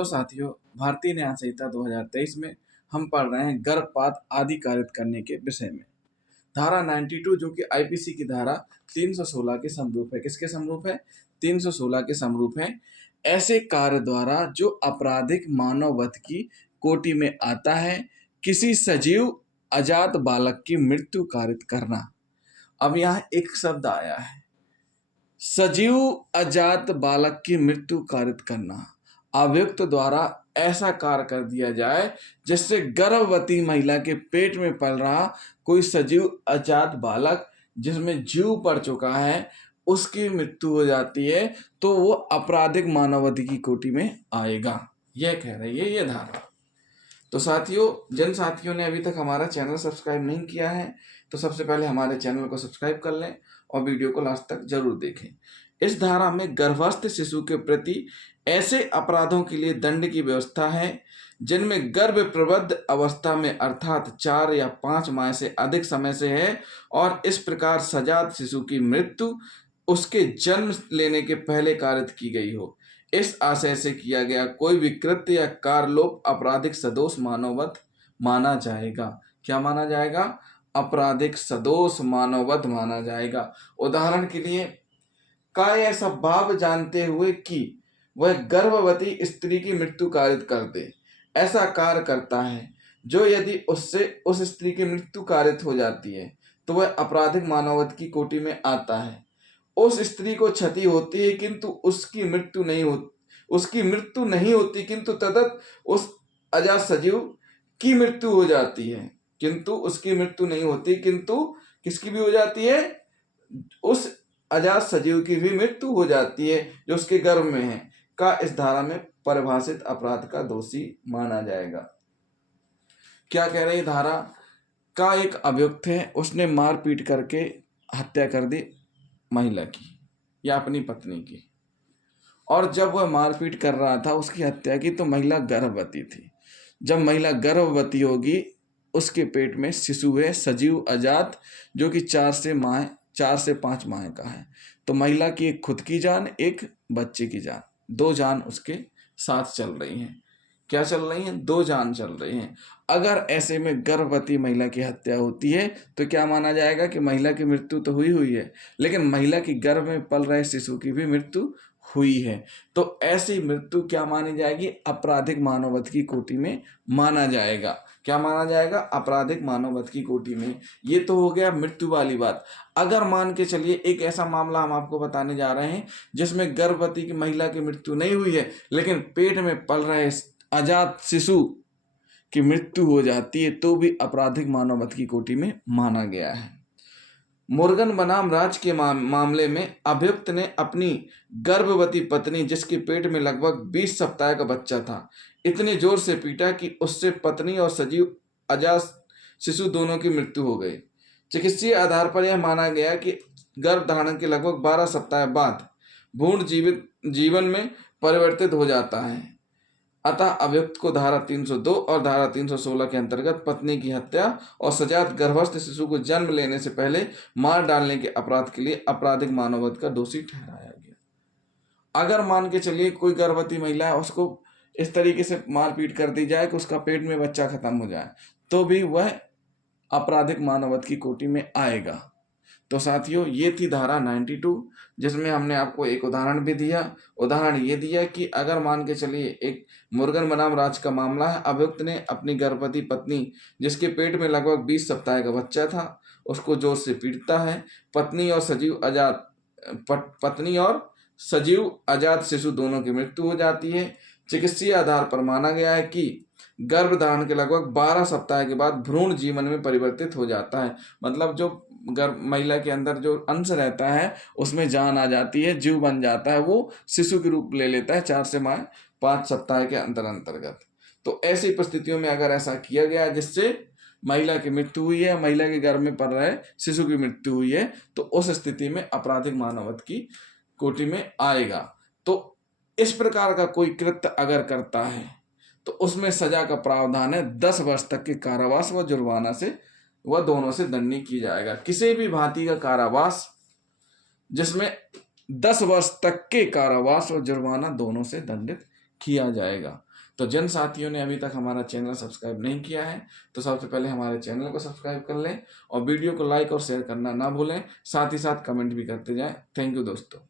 तो साथियों, भारतीय न्याय संहिता 2023 में हम पढ़ रहे हैं गर्भपात आदि कारित करने के विषय में। धारा 92 जो कि आईपीसी की धारा 316 के समरूप है। किसके समरूप है? 316 के समरूप है। ऐसे कार्य द्वारा जो आपराधिक मानव वध की कोटि में आता है, किसी सजीव अजात बालक की मृत्यु कारित करना। अब यहाँ एक शब्द आया है, सजीव अजात बालक की मृत्यु कारित करना। अभियुक्त द्वारा ऐसा कार्य कर दिया जाए जिससे गर्भवती महिला के पेट में पल रहा कोई सजीव अजात बालक जिसमें जीव पड़ चुका है उसकी मृत्यु हो जाती है, तो वो आपराधिक मानववध की कोटि में आएगा। यह कह रही है ये धारा। तो साथियों, जिन साथियों ने अभी तक हमारा चैनल सब्सक्राइब नहीं किया है तो सबसे पहले हमारे चैनल को सब्सक्राइब कर लें और वीडियो को लास्ट तक जरूर देखें। इस धारा में गर्भस्थ शिशु के प्रति ऐसे अपराधों के लिए दंड की व्यवस्था है जिनमें गर्भ प्रबद्ध अवस्था में अर्थात 4 या 5 माह से अधिक समय से है और इस प्रकार सजात शिशु की मृत्यु उसके जन्म लेने के पहले कारित की गई हो। इस आशय से किया गया कोई भी कृत्य या कारलोप आपराधिक सदोष मानववध माना जाएगा। क्या माना जाएगा? आपराधिक सदोष मानववध माना जाएगा। उदाहरण के लिए, काय ऐसा भाव जानते हुए कि वह गर्भवती स्त्री की मृत्यु कारित कर दे, ऐसा कार्य करता है जो यदि उससे उस स्त्री की मृत्यु कारित हो जाती है तो वह आपराधिक मानववध की कोटि में आता है। उस स्त्री को क्षति होती है किंतु उसकी मृत्यु नहीं होती किंतु तदत उस अजात सजीव की मृत्यु हो जाती है। किंतु उसकी मृत्यु नहीं होती किंतु किसकी भी हो जाती है? उस अजात सजीव की भी मृत्यु हो जाती है जो उसके गर्भ में है, का इस धारा में परिभाषित अपराध का दोषी माना जाएगा। क्या कह रही धारा? का एक अभियुक्त है, उसने मारपीट करके हत्या कर दी महिला की या अपनी पत्नी की, और जब वह मारपीट कर रहा था उसकी हत्या की तो महिला गर्भवती थी। जब महिला गर्भवती होगी उसके पेट में शिशु है सजीव अजात जो कि 4 से 5 माह का है, तो महिला की एक खुद की जान, एक बच्चे की जान, 2 जान उसके साथ चल रही हैं। क्या चल रही हैं? 2 जान चल रही हैं। अगर ऐसे में गर्भवती महिला की हत्या होती है तो क्या माना जाएगा कि महिला की मृत्यु तो हुई है, लेकिन महिला की गर्भ में पल रहे शिशु की भी मृत्यु हुई है, तो ऐसी मृत्यु क्या मानी जाएगी? आपराधिक मानववध की कोटि में माना जाएगा। क्या माना जाएगा? आपराधिक मानववध की कोटि में। ये तो हो गया मृत्यु वाली बात। अगर मान के चलिए एक ऐसा मामला हम आपको बताने जा रहे हैं जिसमें गर्भवती की महिला की मृत्यु नहीं हुई है लेकिन पेट में पल रहे अजात शिशु की मृत्यु हो जाती है, तो भी आपराधिक मानववध की कोटि में माना गया है। मुर्गन बनाम राज के मामले में अभियुक्त ने अपनी गर्भवती पत्नी जिसके पेट में लगभग 20 सप्ताह का बच्चा था इतने जोर से पीटा कि उससे पत्नी और सजीव अजात शिशु दोनों की मृत्यु हो गई। चिकित्सीय आधार पर यह माना गया कि गर्भधारण के लगभग 12 सप्ताह बाद भ्रूण जीवन में परिवर्तित हो जाता है। अतः अभियुक्त को धारा 302 और धारा 316 के अंतर्गत पत्नी की हत्या और सजात गर्भस्थ शिशु को जन्म लेने से पहले मार डालने के अपराध के लिए आपराधिक मानववध का दोषी ठहराया गया। अगर मान के चलिए कोई गर्भवती महिला है, उसको इस तरीके से मारपीट कर दी जाए कि उसका पेट में बच्चा खत्म हो जाए, तो भी वह आपराधिक मानववध की कोटि में आएगा। तो साथियों, ये थी धारा 92 जिसमें हमने आपको एक उदाहरण भी दिया। उदाहरण ये दिया कि अगर मान के चलिए एक मुर्गन बनाम राज का मामला है, अभियुक्त ने अपनी गर्भवती पत्नी जिसके पेट में लगभग 20 सप्ताह का बच्चा था उसको जोर से पीटता है। पत्नी और सजीव अजात शिशु दोनों की मृत्यु हो जाती है। चिकित्सीय आधार पर माना गया है कि गर्भधारण के लगभग 12 सप्ताह के बाद भ्रूण जीवन में परिवर्तित हो जाता है। मतलब जो गर्भ महिला के अंदर जो अंश रहता है उसमें जान आ जाती है, जीव बन जाता है, वो शिशु के रूप ले लेता है 4 से 5 सप्ताह के अंतर्गत। तो ऐसी परिस्थितियों में अगर ऐसा किया गया जिससे महिला की मृत्यु हुई है, महिला के गर्भ में पल रहे शिशु की मृत्यु हुई है, तो उस स्थिति में आपराधिक मानववध की कोटि में आएगा। तो इस प्रकार का कोई कृत्य अगर करता है तो उसमें सजा का प्रावधान है 10 वर्ष तक के कारावास व जुर्माना से वह दोनों से दंडनीय की जाएगा। किसी भी भांति का कारावास जिसमें 10 वर्ष तक के कारावास और जुर्माना दोनों से दंडित किया जाएगा। तो जिन साथियों ने अभी तक हमारा चैनल सब्सक्राइब नहीं किया है तो सबसे पहले हमारे चैनल को सब्सक्राइब कर लें और वीडियो को लाइक और शेयर करना ना भूलें, साथ ही साथ कमेंट भी करते जाएं। थैंक यू दोस्तों।